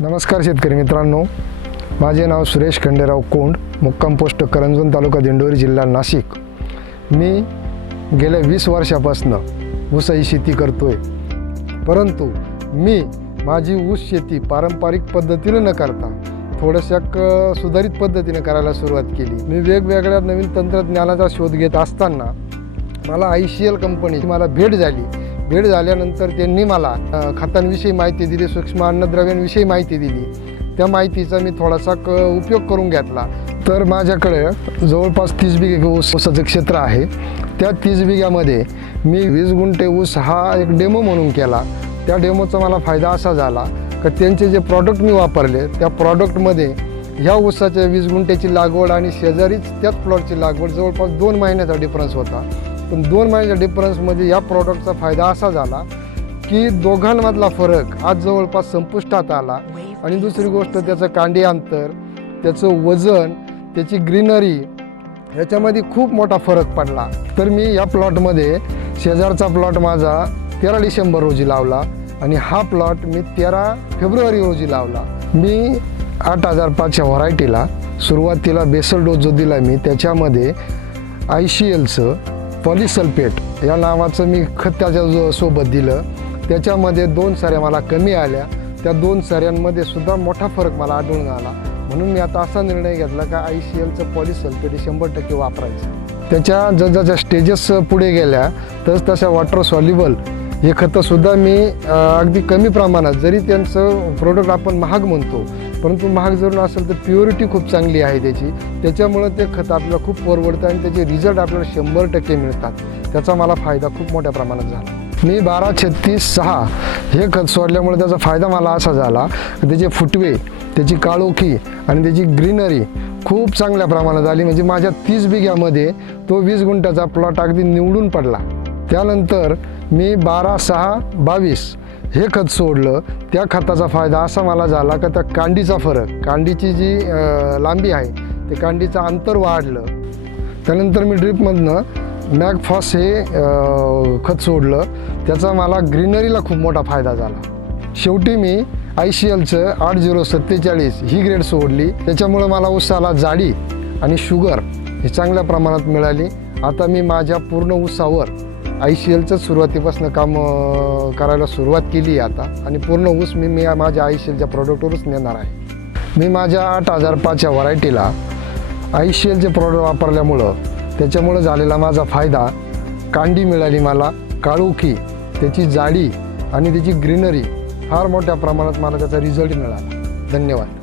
नमस्कार शेतकरी मित्रांनो. माझे नाव सुरेश खंडेराव कोंड मुक्काम पोस्ट करंजवन तालुका दिंडोरी जिल्हा नाशिक. मी गेल्या वीस वर्षापासनं ऊसाची शेती करतो आहे परंतु मी माझी ऊस शेती पारंपरिक पद्धतीनं न करता थोड्याशा क सुधारित पद्धतीने करायला सुरुवात केली. मी वेगवेगळ्या नवीन तंत्रज्ञानाचा शोध घेत असताना मला आय सी एल कंपनी मला भेट झाली. भेट झाल्यानंतर त्यांनी मला खतांविषयी माहिती दिली सूक्ष्म अन्नद्रव्यांविषयी माहिती दिली. त्या माहितीचा मी थोडासा क उपयोग करून घेतला. तर माझ्याकडे जवळपास तीस बिघे ऊस ऊसाचं क्षेत्र आहे. त्या तीस बिघ्यामध्ये मी वीस गुंठे ऊस हा एक डेमो म्हणून केला. त्या डेमोचा मला फायदा असा झाला का त्यांचे जे प्रॉडक्ट मी वापरले त्या प्रॉडक्टमध्ये ह्या ऊसाच्या वीस गुंठ्याची लागवड आणि शेजारीच त्याच प्लॉटची लागवड जवळपास दोन महिन्याचा डिफरन्स होता. पण दोन महिन्याच्या डिफरन्समध्ये या प्रॉडक्टचा फायदा असा झाला की दोघांमधला फरक आज जवळपास संपुष्टात आला. आणि दुसरी गोष्ट त्याचं कांडी अंतर त्याचं वजन त्याची ग्रीनरी ह्याच्यामध्ये खूप मोठा फरक पडला. तर मी या प्लॉटमध्ये शेजारचा प्लॉट माझा तेरा डिसेंबर रोजी लावला आणि हा प्लॉट मी तेरा फेब्रुवारी रोजी लावला. मी आठ हजार पाचच्या व्हरायटीला सुरुवातीला बेसल डोस जो दिला मी त्याच्यामध्ये आय सी एलचं पॉलिसल्फेट या नावाचं मी खत त्याच्या जो सोबत दिलं. त्याच्यामध्ये दोन साऱ्या मला कमी आल्या. त्या दोन साऱ्यांमध्ये सुद्धा मोठा फरक मला आढळून आला. म्हणून मी आता असा निर्णय घेतला का आय सी एलचं पॉलिसल्फेट हे शंभर टक्के वापरायचं. त्याच्या जसजशा स्टेजेस पुढे गेल्या तस तशा वॉटर सॉल्युबल हे खतंसुद्धा मी अगदी कमी प्रमाणात जरी त्यांचं प्रोडक्ट आपण महाग म्हणतो परंतु महाग जर असेल तर प्युरिटी खूप चांगली आहे त्याची. त्याच्यामुळं ते खत आपल्याला खूप परवडतं आणि त्याचे रिझल्ट आपल्याला शंभर टक्के मिळतात. त्याचा मला फायदा खूप मोठ्या प्रमाणात झाला. मी बारा छत्तीस सहा हे खत सोडल्यामुळे त्याचा फायदा मला असा झाला की त्याचे फुटवे त्याची काळोखी आणि त्याची ग्रीनरी खूप चांगल्या प्रमाणात आली. म्हणजे माझ्या तीस बिघ्यामध्ये तो वीस गुंठ्याचा प्लॉट अगदी निवडून पडला. त्यानंतर मी बारा सहा बावीस हे खत सोडलं त्या खताचा फायदा असा मला झाला का त्या कांडीचा फरक कांडीची जी लांबी आहे ते कांडीचं अंतर वाढलं. त्यानंतर मी ड्रीपमधनं मॅगफॉस हे खत सोडलं. त्याचा मला ग्रीनरीला खूप मोठा फायदा झाला. शेवटी मी आय सी एलचं आठ झिरो सत्तेचाळीस ही ग्रेड सोडली. त्याच्यामुळं मला उसाला जाडी आणि शुगर ही चांगल्या प्रमाणात मिळाली. आता मी माझ्या पूर्ण ऊसावर आय सी एलचं सुरुवातीपासून काम करायला सुरुवात केली आहे आता. आणि पूर्ण ऊस मी मी माझ्या आय सी एलच्या प्रॉडक्टवरच नेणार आहे. मी माझ्या आठ हजार पाचच्या व्हरायटीला आय सी एलचे प्रॉडक्ट वापरल्यामुळं त्याच्यामुळं झालेला माझा फायदा कांडी मिळाली मला काळोखी त्याची जाडी आणि त्याची ग्रीनरी फार मोठ्या प्रमाणात मला त्याचा रिझल्ट मिळाला. धन्यवाद.